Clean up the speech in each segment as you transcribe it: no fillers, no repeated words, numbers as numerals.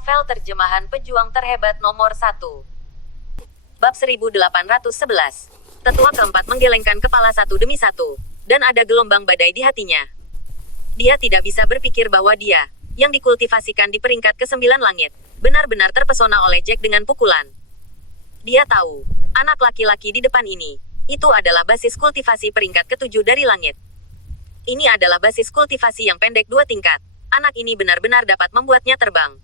Novel terjemahan pejuang terhebat nomor 1. Bab 1811. Tetua keempat menggelengkan kepala satu demi satu, dan ada gelombang badai di hatinya. Dia tidak bisa berpikir bahwa dia, yang dikultivasikan di peringkat ke-9 langit, benar-benar terpesona oleh Jack dengan pukulan. Dia tahu, anak laki-laki di depan ini, itu adalah basis kultivasi peringkat ke-7 dari langit. Ini adalah basis kultivasi yang pendek 2 tingkat. Anak ini benar-benar dapat membuatnya terbang.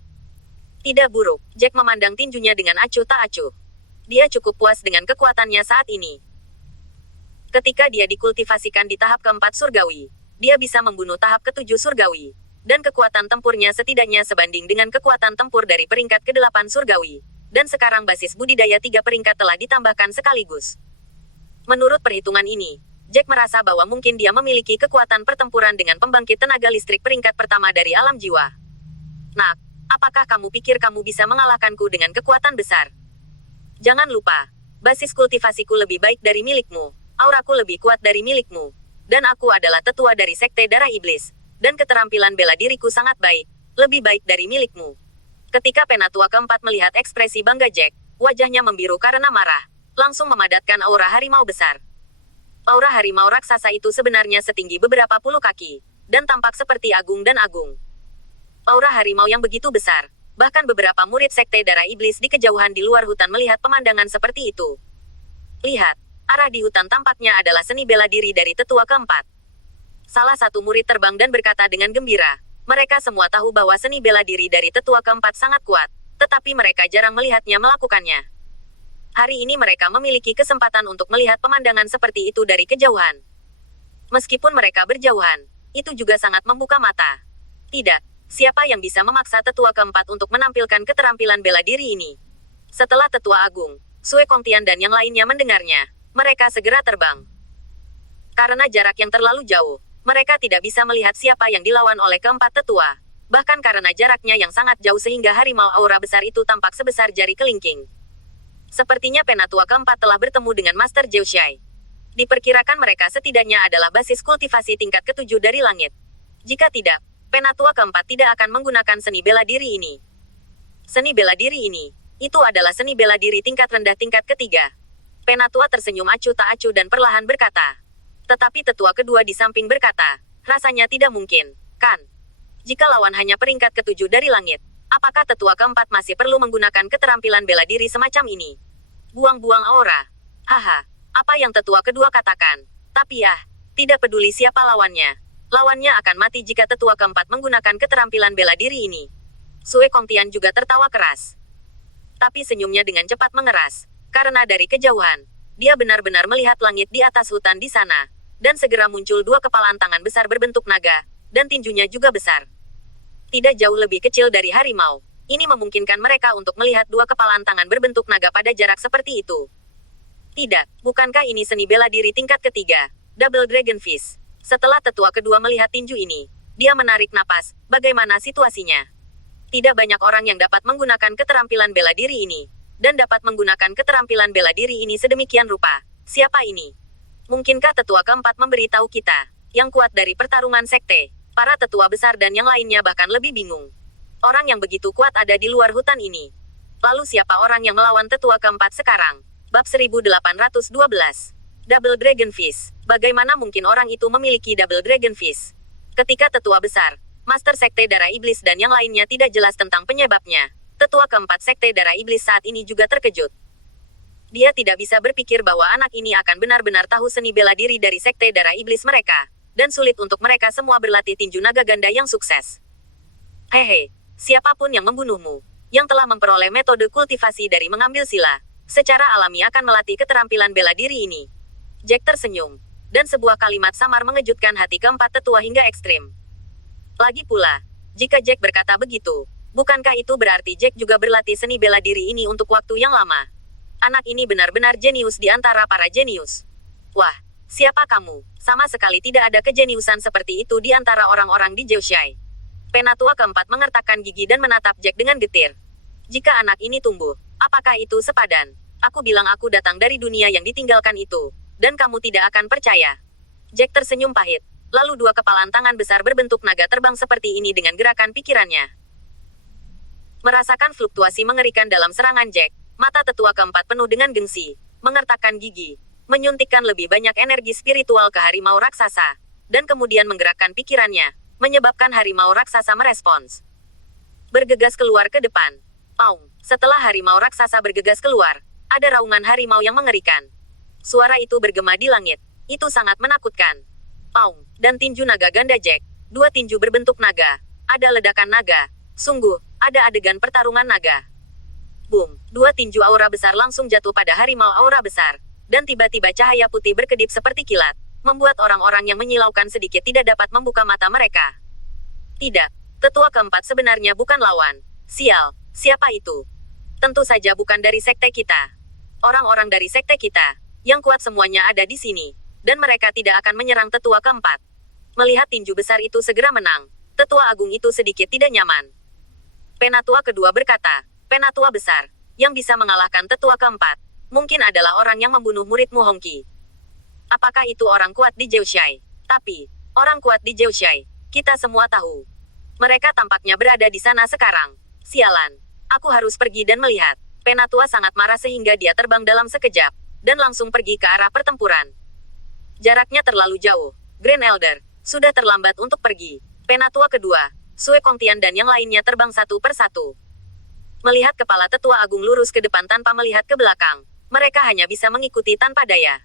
Tidak buruk, Jack memandang tinjunya dengan acuh tak acuh. Dia cukup puas dengan kekuatannya saat ini. Ketika dia dikultivasikan di tahap ke-4 surgawi, dia bisa membunuh tahap ke-7 surgawi. Dan kekuatan tempurnya setidaknya sebanding dengan kekuatan tempur dari peringkat ke-8 surgawi. Dan sekarang basis budidaya 3 peringkat telah ditambahkan sekaligus. Menurut perhitungan ini, Jack merasa bahwa mungkin dia memiliki kekuatan pertempuran dengan pembangkit tenaga listrik peringkat pertama dari alam jiwa. Nak, apakah kamu pikir kamu bisa mengalahkanku dengan kekuatan besar? Jangan lupa, basis kultivasiku lebih baik dari milikmu, auraku lebih kuat dari milikmu, dan aku adalah tetua dari Sekte Darah Iblis, dan keterampilan bela diriku sangat baik, lebih baik dari milikmu. Ketika Penatua keempat melihat ekspresi bangga Jack, wajahnya membiru karena marah, langsung memadatkan aura harimau besar. Aura harimau raksasa itu sebenarnya setinggi beberapa puluh kaki, dan tampak seperti agung dan agung. Aura harimau yang begitu besar, bahkan beberapa murid Sekte Darah Iblis di kejauhan di luar hutan melihat pemandangan seperti itu. Lihat, arah di hutan tampaknya adalah seni bela diri dari tetua keempat. Salah satu murid terbang dan berkata dengan gembira, mereka semua tahu bahwa seni bela diri dari tetua keempat sangat kuat, tetapi mereka jarang melihatnya melakukannya. Hari ini mereka memiliki kesempatan untuk melihat pemandangan seperti itu dari kejauhan. Meskipun mereka berjauhan, itu juga sangat membuka mata. Tidak, siapa yang bisa memaksa tetua keempat untuk menampilkan keterampilan bela diri ini? Setelah tetua agung, Sue Kongtian dan yang lainnya mendengarnya, mereka segera terbang. Karena jarak yang terlalu jauh, mereka tidak bisa melihat siapa yang dilawan oleh keempat tetua. Bahkan karena jaraknya yang sangat jauh sehingga harimau aura besar itu tampak sebesar jari kelingking. Sepertinya Penatua keempat telah bertemu dengan Master Zhoushai. Diperkirakan mereka setidaknya adalah basis kultivasi tingkat ke-7 dari langit. Jika tidak, Penatua keempat tidak akan menggunakan seni bela diri ini. Seni bela diri ini, itu adalah seni bela diri tingkat rendah tingkat ketiga. Penatua tersenyum acuh tak acuh dan perlahan berkata. Tetapi tetua kedua di samping berkata, rasanya tidak mungkin, kan? Jika lawan hanya peringkat ke-7 dari langit, apakah tetua keempat masih perlu menggunakan keterampilan bela diri semacam ini? Buang-buang aura. Haha, apa yang tetua kedua katakan? Tapi tidak peduli siapa lawannya. Lawannya akan mati jika tetua keempat menggunakan keterampilan bela diri ini. Sue Kongtian juga tertawa keras. Tapi senyumnya dengan cepat mengeras, karena dari kejauhan, dia benar-benar melihat langit di atas hutan di sana, dan segera muncul 2 kepalan tangan besar berbentuk naga, dan tinjunya juga besar. Tidak jauh lebih kecil dari harimau, ini memungkinkan mereka untuk melihat 2 kepalan tangan berbentuk naga pada jarak seperti itu. Tidak, bukankah ini seni bela diri tingkat ketiga, Double Dragon Fist? Setelah tetua kedua melihat tinju ini, dia menarik napas, bagaimana situasinya? Tidak banyak orang yang dapat menggunakan keterampilan bela diri ini, dan dapat menggunakan keterampilan bela diri ini sedemikian rupa. Siapa ini? Mungkinkah tetua keempat memberitahu kita, yang kuat dari pertarungan sekte, para tetua besar dan yang lainnya bahkan lebih bingung. Orang yang begitu kuat ada di luar hutan ini. Lalu siapa orang yang melawan tetua keempat sekarang? Bab 1812. Double Dragon Fist. Bagaimana mungkin orang itu memiliki Double Dragon Fist? Ketika tetua besar, Master Sekte Darah Iblis dan yang lainnya tidak jelas tentang penyebabnya, tetua keempat Sekte Darah Iblis saat ini juga terkejut. Dia tidak bisa berpikir bahwa anak ini akan benar-benar tahu seni bela diri dari Sekte Darah Iblis mereka, dan sulit untuk mereka semua berlatih tinju naga ganda yang sukses. Hehe, siapapun yang membunuhmu, yang telah memperoleh metode kultivasi dari mengambil sila, secara alami akan melatih keterampilan bela diri ini. Jack tersenyum, dan sebuah kalimat samar mengejutkan hati keempat tetua hingga ekstrim. Lagi pula, jika Jack berkata begitu, bukankah itu berarti Jack juga berlatih seni bela diri ini untuk waktu yang lama? Anak ini benar-benar jenius di antara para jenius. Wah, siapa kamu? Sama sekali tidak ada kejeniusan seperti itu di antara orang-orang di Zhoushai. Penatua keempat mengertakkan gigi dan menatap Jack dengan getir. Jika anak ini tumbuh, apakah itu sepadan? Aku bilang aku datang dari dunia yang ditinggalkan itu, dan kamu tidak akan percaya. Jack tersenyum pahit, lalu 2 kepalan tangan besar berbentuk naga terbang seperti ini dengan gerakan pikirannya. Merasakan fluktuasi mengerikan dalam serangan Jack, mata tetua keempat penuh dengan gengsi, mengertakkan gigi, menyuntikkan lebih banyak energi spiritual ke harimau raksasa, dan kemudian menggerakkan pikirannya, menyebabkan harimau raksasa merespons. Bergegas keluar ke depan. Paung, setelah harimau raksasa bergegas keluar, ada raungan harimau yang mengerikan. Suara itu bergema di langit. Itu sangat menakutkan. Paung, dan tinju naga ganda Jack. Dua tinju berbentuk naga. Ada ledakan naga. Sungguh, ada adegan pertarungan naga. Boom, dua tinju aura besar langsung jatuh pada harimau aura besar. Dan tiba-tiba cahaya putih berkedip seperti kilat, membuat orang-orang yang menyilaukan sedikit tidak dapat membuka mata mereka. Tidak, tetua keempat sebenarnya bukan lawan. Sial, siapa itu? Tentu saja bukan dari sekte kita. Orang-orang dari sekte kita, yang kuat semuanya ada di sini. Dan mereka tidak akan menyerang tetua keempat. Melihat tinju besar itu segera menang, tetua agung itu sedikit tidak nyaman. Penatua kedua berkata, penatua besar, yang bisa mengalahkan tetua keempat, mungkin adalah orang yang membunuh muridmu Hongqi. Apakah itu orang kuat di Zhouxai? Tapi, orang kuat di Zhouxai, kita semua tahu. Mereka tampaknya berada di sana sekarang. Sialan, aku harus pergi dan melihat. Penatua sangat marah sehingga dia terbang dalam sekejap, dan langsung pergi ke arah pertempuran. Jaraknya terlalu jauh. Grand Elder, sudah terlambat untuk pergi. Penatua kedua, Sue Kongtian dan yang lainnya terbang satu persatu. Melihat kepala tetua agung lurus ke depan tanpa melihat ke belakang, mereka hanya bisa mengikuti tanpa daya.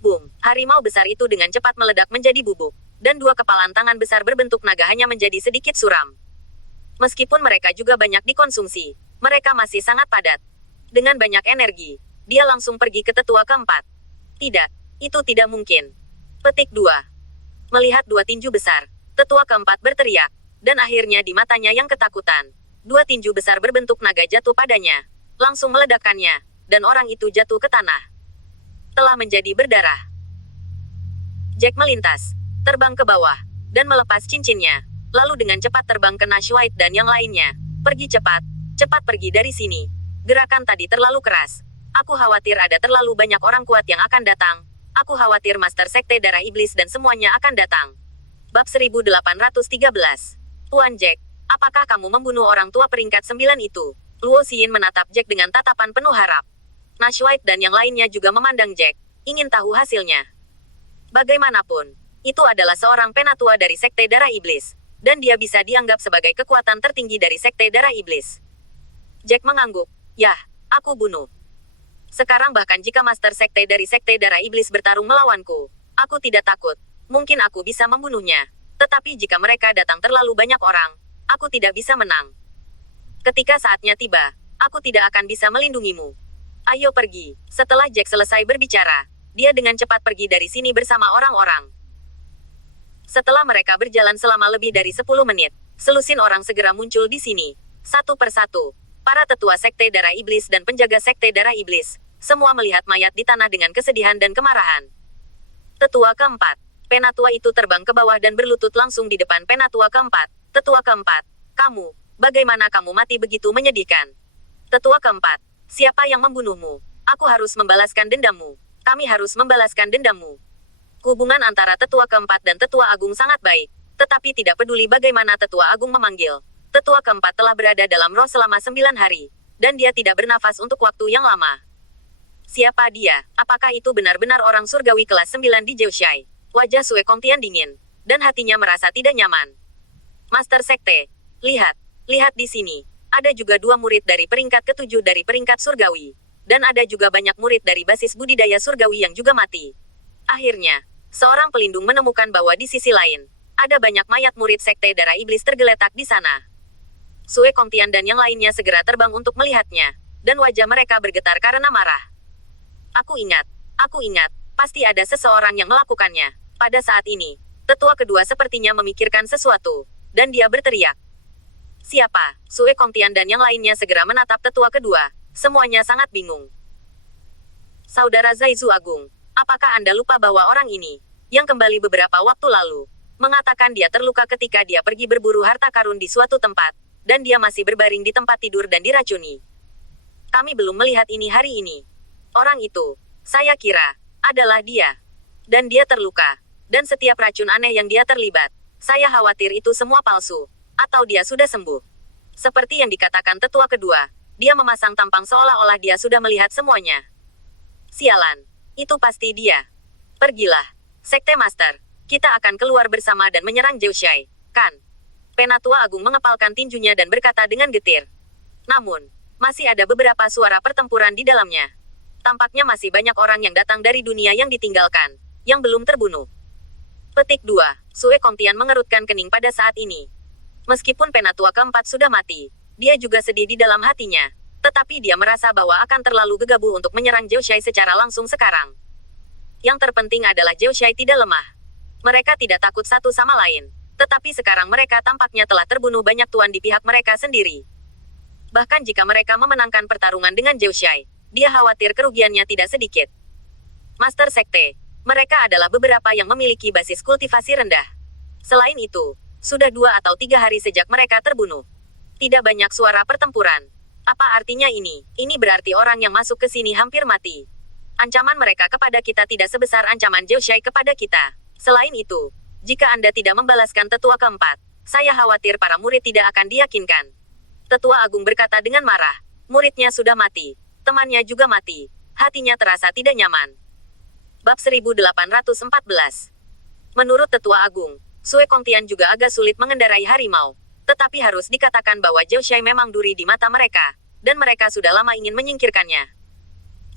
Boom, harimau besar itu dengan cepat meledak menjadi bubuk, dan dua kepalan tangan besar berbentuk naga hanya menjadi sedikit suram. Meskipun mereka juga banyak dikonsumsi, mereka masih sangat padat. Dengan banyak energi, dia langsung pergi ke tetua keempat. Tidak, itu tidak mungkin. Petik 2. Melihat dua tinju besar, tetua keempat berteriak, dan akhirnya di matanya yang ketakutan, dua tinju besar berbentuk naga jatuh padanya, langsung meledakkannya, dan orang itu jatuh ke tanah. Telah menjadi berdarah. Jack melintas, terbang ke bawah, dan melepas cincinnya, lalu dengan cepat terbang ke Nash White dan yang lainnya. Pergi cepat, cepat pergi dari sini. Gerakan tadi terlalu keras. Aku khawatir ada terlalu banyak orang kuat yang akan datang. Aku khawatir Master Sekte Darah Iblis dan semuanya akan datang. Bab 1813. Tuan Jack, apakah kamu membunuh orang tua peringkat 9 itu? Luo Xin menatap Jack dengan tatapan penuh harap. Nash White dan yang lainnya juga memandang Jack, ingin tahu hasilnya. Bagaimanapun, itu adalah seorang penatua dari Sekte Darah Iblis, dan dia bisa dianggap sebagai kekuatan tertinggi dari Sekte Darah Iblis. Jack mengangguk. Yah, aku bunuh. Sekarang bahkan jika Master Sekte dari Sekte Darah Iblis bertarung melawanku, aku tidak takut. Mungkin aku bisa membunuhnya. Tetapi jika mereka datang terlalu banyak orang, aku tidak bisa menang. Ketika saatnya tiba, aku tidak akan bisa melindungimu. Ayo pergi. Setelah Jack selesai berbicara, dia dengan cepat pergi dari sini bersama orang-orang. Setelah mereka berjalan selama lebih dari 10 menit, selusin orang segera muncul di sini. Satu persatu, para tetua Sekte Darah Iblis dan penjaga Sekte Darah Iblis, semua melihat mayat di tanah dengan kesedihan dan kemarahan. Tetua keempat. Penatua itu terbang ke bawah dan berlutut langsung di depan penatua keempat. Tetua keempat, kamu, bagaimana kamu mati begitu menyedihkan? Tetua keempat, siapa yang membunuhmu? Aku harus membalaskan dendammu. Kami harus membalaskan dendammu. Hubungan antara tetua keempat dan tetua agung sangat baik, tetapi tidak peduli bagaimana tetua agung memanggil. Tetua keempat telah berada dalam roh selama 9 hari, dan dia tidak bernafas untuk waktu yang lama. Siapa dia? Apakah itu benar-benar orang surgawi kelas 9 di Zhouxai? Wajah Sue Kongtian dingin, dan hatinya merasa tidak nyaman. Master Sekte, lihat di sini. Ada juga 2 murid dari peringkat ke-7 dari peringkat surgawi. Dan ada juga banyak murid dari basis budidaya surgawi yang juga mati. Akhirnya, seorang pelindung menemukan bahwa di sisi lain, ada banyak mayat murid Sekte Darah Iblis tergeletak di sana. Sue Kongtian dan yang lainnya segera terbang untuk melihatnya, dan wajah mereka bergetar karena marah. Aku ingat, pasti ada seseorang yang melakukannya. Pada saat ini, tetua kedua sepertinya memikirkan sesuatu, dan dia berteriak. Siapa? Sue Kongtian dan yang lainnya segera menatap tetua kedua, semuanya sangat bingung. Saudara Zaizu Agung, apakah Anda lupa bahwa orang ini, yang kembali beberapa waktu lalu, mengatakan dia terluka ketika dia pergi berburu harta karun di suatu tempat, dan dia masih berbaring di tempat tidur dan diracuni. Kami belum melihat ini hari ini. Orang itu, saya kira, adalah dia. Dan dia terluka. Dan setiap racun aneh yang dia terlibat, saya khawatir itu semua palsu. Atau dia sudah sembuh. Seperti yang dikatakan tetua kedua, dia memasang tampang seolah-olah dia sudah melihat semuanya. Sialan, itu pasti dia. Pergilah, Sekte Master. Kita akan keluar bersama dan menyerang Zhoushai, kan? Penatua Agung mengepalkan tinjunya dan berkata dengan getir. Namun, masih ada beberapa suara pertempuran di dalamnya. Tampaknya masih banyak orang yang datang dari dunia yang ditinggalkan, yang belum terbunuh. Petik 2. Sue Kongtian mengerutkan kening pada saat ini. Meskipun penatua keempat sudah mati, dia juga sedih di dalam hatinya. Tetapi dia merasa bahwa akan terlalu gegabah untuk menyerang Zhoushai secara langsung sekarang. Yang terpenting adalah Zhoushai tidak lemah. Mereka tidak takut satu sama lain. Tetapi sekarang mereka tampaknya telah terbunuh banyak tuan di pihak mereka sendiri. Bahkan jika mereka memenangkan pertarungan dengan Zhoushai, dia khawatir kerugiannya tidak sedikit. Master Sekte, mereka adalah beberapa yang memiliki basis kultivasi rendah. Selain itu, sudah 2 atau 3 hari sejak mereka terbunuh. Tidak banyak suara pertempuran. Apa artinya ini? Ini berarti orang yang masuk ke sini hampir mati. Ancaman mereka kepada kita tidak sebesar ancaman Zhoushai kepada kita. Selain itu, jika Anda tidak membalaskan tetua keempat, saya khawatir para murid tidak akan diyakinkan. Tetua Agung berkata dengan marah. Muridnya sudah mati. Temannya juga mati. Hatinya terasa tidak nyaman. Bab 1814. Menurut Tetua Agung, Sue Kongtian juga agak sulit mengendarai harimau. Tetapi harus dikatakan bahwa Zhoushai memang duri di mata mereka, dan mereka sudah lama ingin menyingkirkannya.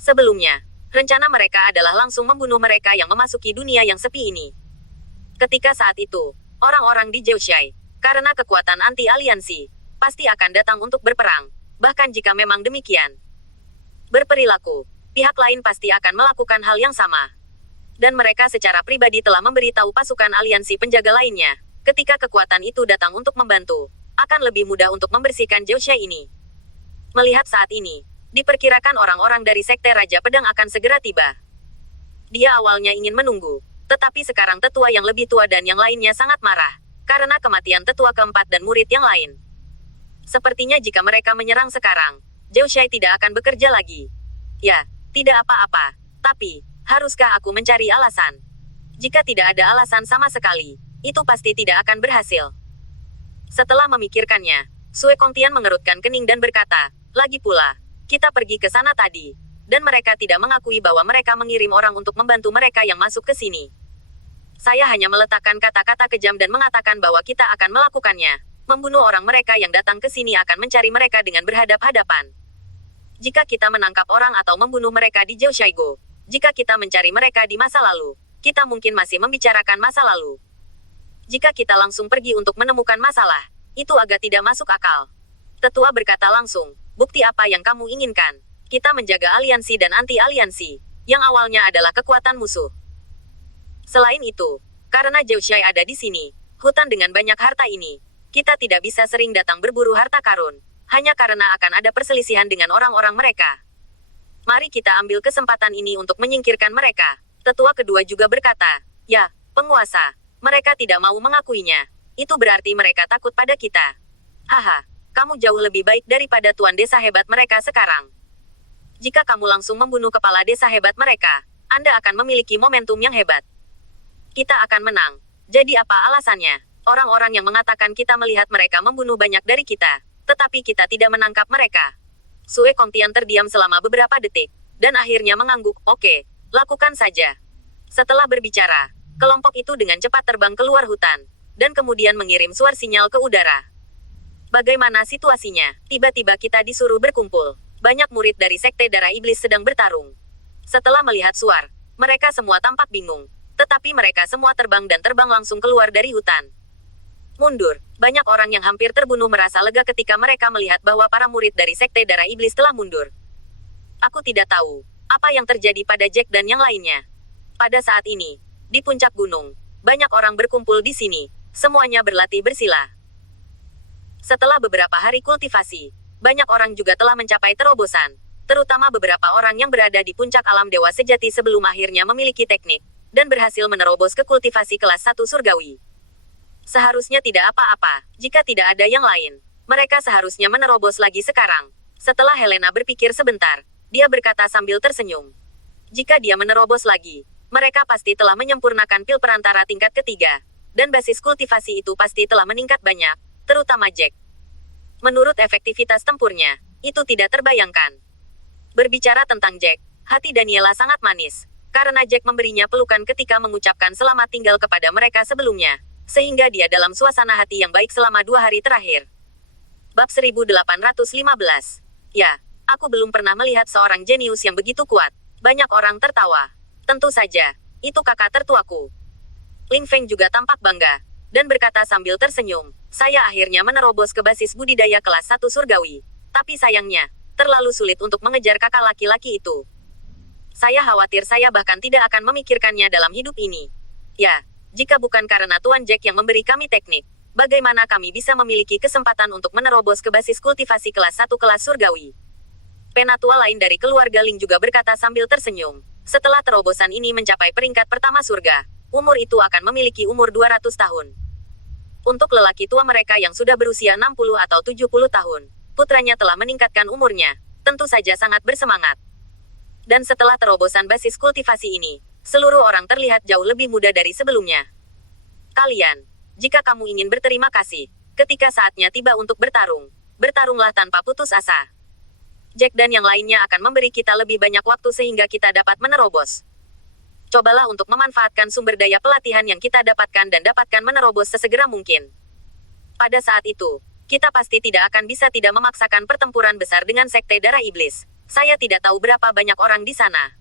Sebelumnya, rencana mereka adalah langsung membunuh mereka yang memasuki dunia yang sepi ini. Ketika saat itu, orang-orang di Zhoushai, karena kekuatan anti-aliansi, pasti akan datang untuk berperang, bahkan jika memang demikian. Berperilaku, pihak lain pasti akan melakukan hal yang sama. Dan mereka secara pribadi telah memberitahu pasukan aliansi penjaga lainnya, ketika kekuatan itu datang untuk membantu, akan lebih mudah untuk membersihkan Zhoushai ini. Melihat saat ini, diperkirakan orang-orang dari Sekte Raja Pedang akan segera tiba. Dia awalnya ingin menunggu, tetapi sekarang tetua yang lebih tua dan yang lainnya sangat marah, karena kematian tetua keempat dan murid yang lain. Sepertinya jika mereka menyerang sekarang, Zhoushai tidak akan bekerja lagi. Ya, tidak apa-apa, tapi haruskah aku mencari alasan? Jika tidak ada alasan sama sekali, itu pasti tidak akan berhasil. Setelah memikirkannya, Sue Kongtian mengerutkan kening dan berkata, lagi pula, kita pergi ke sana tadi, dan mereka tidak mengakui bahwa mereka mengirim orang untuk membantu mereka yang masuk ke sini. Saya hanya meletakkan kata-kata kejam dan mengatakan bahwa kita akan melakukannya. Membunuh orang mereka yang datang ke sini akan mencari mereka dengan berhadap-hadapan. Jika kita menangkap orang atau membunuh mereka di Zhoushaigo, jika kita mencari mereka di masa lalu, kita mungkin masih membicarakan masa lalu. Jika kita langsung pergi untuk menemukan masalah, itu agak tidak masuk akal. Tetua berkata langsung, bukti apa yang kamu inginkan? Kita menjaga aliansi dan anti-aliansi, yang awalnya adalah kekuatan musuh. Selain itu, karena Zhoushai ada di sini, hutan dengan banyak harta ini, kita tidak bisa sering datang berburu harta karun, hanya karena akan ada perselisihan dengan orang-orang mereka. Mari kita ambil kesempatan ini untuk menyingkirkan mereka. Tetua kedua juga berkata, ya, penguasa, mereka tidak mau mengakuinya. Itu berarti mereka takut pada kita. Haha, kamu jauh lebih baik daripada tuan desa hebat mereka sekarang. Jika kamu langsung membunuh kepala desa hebat mereka, Anda akan memiliki momentum yang hebat. Kita akan menang. Jadi apa alasannya? Orang-orang yang mengatakan kita melihat mereka membunuh banyak dari kita, tetapi kita tidak menangkap mereka. Sue Kongtian terdiam selama beberapa detik, dan akhirnya mengangguk, oke, lakukan saja. Setelah berbicara, kelompok itu dengan cepat terbang keluar hutan, dan kemudian mengirim suar sinyal ke udara. Bagaimana situasinya? Tiba-tiba kita disuruh berkumpul. Banyak murid dari Sekte Darah Iblis sedang bertarung. Setelah melihat suar, mereka semua tampak bingung, tetapi mereka semua terbang dan terbang langsung keluar dari hutan. Mundur, banyak orang yang hampir terbunuh merasa lega ketika mereka melihat bahwa para murid dari Sekte Darah Iblis telah mundur. Aku tidak tahu apa yang terjadi pada Jack dan yang lainnya. Pada saat ini, di puncak gunung, banyak orang berkumpul di sini, semuanya berlatih bersila. Setelah beberapa hari kultivasi, banyak orang juga telah mencapai terobosan, terutama beberapa orang yang berada di puncak alam dewa sejati sebelum akhirnya memiliki teknik, dan berhasil menerobos ke kultivasi kelas 1 surgawi. Seharusnya tidak apa-apa, jika tidak ada yang lain. Mereka seharusnya menerobos lagi sekarang. Setelah Helena berpikir sebentar, dia berkata sambil tersenyum. Jika dia menerobos lagi, mereka pasti telah menyempurnakan pil perantara tingkat ketiga. Dan basis kultivasi itu pasti telah meningkat banyak, terutama Jack. Menurut efektivitas tempurnya, itu tidak terbayangkan. Berbicara tentang Jack, hati Daniela sangat manis. Karena Jack memberinya pelukan ketika mengucapkan selamat tinggal kepada mereka sebelumnya. Sehingga dia dalam suasana hati yang baik selama 2 hari terakhir. Bab 1815. Ya, aku belum pernah melihat seorang jenius yang begitu kuat. Banyak orang tertawa. Tentu saja, itu kakak tertuaku. Ling Feng juga tampak bangga. Dan berkata sambil tersenyum, saya akhirnya menerobos ke basis budidaya kelas 1 surgawi. Tapi sayangnya, terlalu sulit untuk mengejar kakak laki-laki itu. Saya khawatir saya bahkan tidak akan memikirkannya dalam hidup ini. Ya, jika bukan karena Tuan Jack yang memberi kami teknik, bagaimana kami bisa memiliki kesempatan untuk menerobos ke basis kultivasi kelas 1 kelas surgawi? Penatua lain dari keluarga Ling juga berkata sambil tersenyum. Setelah terobosan ini mencapai peringkat pertama surga, umur itu akan memiliki umur 200 tahun. Untuk lelaki tua mereka yang sudah berusia 60 atau 70 tahun, putranya telah meningkatkan umurnya, tentu saja sangat bersemangat. Dan setelah terobosan basis kultivasi ini, seluruh orang terlihat jauh lebih muda dari sebelumnya. Kalian, jika kamu ingin berterima kasih, ketika saatnya tiba untuk bertarung, bertarunglah tanpa putus asa. Jack dan yang lainnya akan memberi kita lebih banyak waktu sehingga kita dapat menerobos. Cobalah untuk memanfaatkan sumber daya pelatihan yang kita dapatkan dan dapatkan menerobos sesegera mungkin. Pada saat itu, kita pasti tidak akan bisa tidak memaksakan pertempuran besar dengan Sekte Darah Iblis. Saya tidak tahu berapa banyak orang di sana.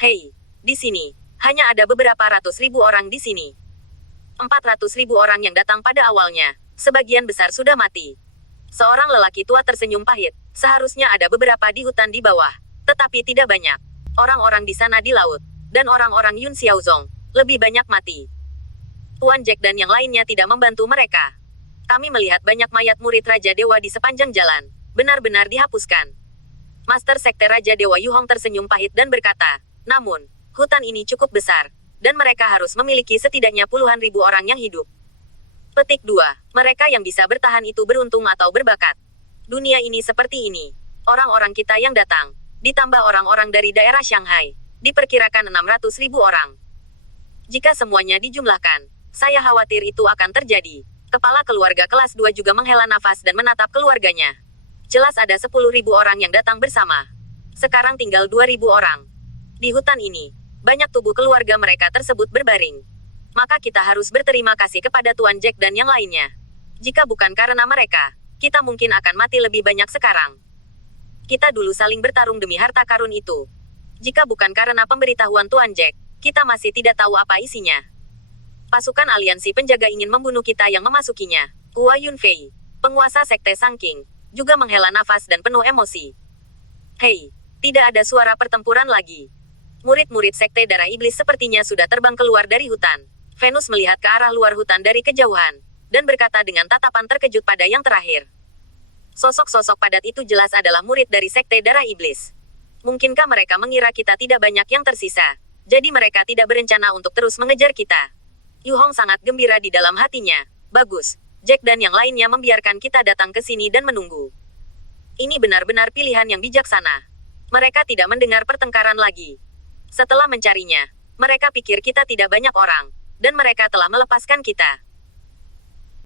Hei, di sini, hanya ada beberapa ratus ribu orang di sini. 400.000 orang yang datang pada awalnya, sebagian besar sudah mati. Seorang lelaki tua tersenyum pahit, seharusnya ada beberapa di hutan di bawah, tetapi tidak banyak. Orang-orang di sana di laut, dan orang-orang Yun Xiaozong, lebih banyak mati. Tuan Jack dan yang lainnya tidak membantu mereka. Kami melihat banyak mayat murid Raja Dewa di sepanjang jalan, benar-benar dihapuskan. Master Sekte Raja Dewa Yu Hong tersenyum pahit dan berkata, namun, hutan ini cukup besar, dan mereka harus memiliki setidaknya puluhan ribu orang yang hidup. Petik 2. Mereka yang bisa bertahan itu beruntung atau berbakat. Dunia ini seperti ini. Orang-orang kita yang datang, ditambah orang-orang dari daerah Shanghai, diperkirakan 600.000 orang. Jika semuanya dijumlahkan, saya khawatir itu akan terjadi. Kepala keluarga kelas 2 juga menghela nafas dan menatap keluarganya. Jelas ada 10.000 orang yang datang bersama. Sekarang tinggal 2.000 orang. Di hutan ini, banyak tubuh keluarga mereka tersebut berbaring. Maka kita harus berterima kasih kepada Tuan Jack dan yang lainnya. Jika bukan karena mereka, kita mungkin akan mati lebih banyak sekarang. Kita dulu saling bertarung demi harta karun itu. Jika bukan karena pemberitahuan Tuan Jack, kita masih tidak tahu apa isinya. Pasukan aliansi penjaga ingin membunuh kita yang memasukinya. Hua Yunfei, penguasa Sekte Sangking, juga menghela nafas dan penuh emosi. Hei, tidak ada suara pertempuran lagi. Murid-murid Sekte Darah Iblis sepertinya sudah terbang keluar dari hutan. Venus melihat ke arah luar hutan dari kejauhan, dan berkata dengan tatapan terkejut pada yang terakhir. Sosok-sosok padat itu jelas adalah murid dari Sekte Darah Iblis. Mungkinkah mereka mengira kita tidak banyak yang tersisa, jadi mereka tidak berencana untuk terus mengejar kita? Yu Hong sangat gembira di dalam hatinya. Bagus, Jack dan yang lainnya membiarkan kita datang ke sini dan menunggu. Ini benar-benar pilihan yang bijaksana. Mereka tidak mendengar pertengkaran lagi. Setelah mencarinya, mereka pikir kita tidak banyak orang, dan mereka telah melepaskan kita.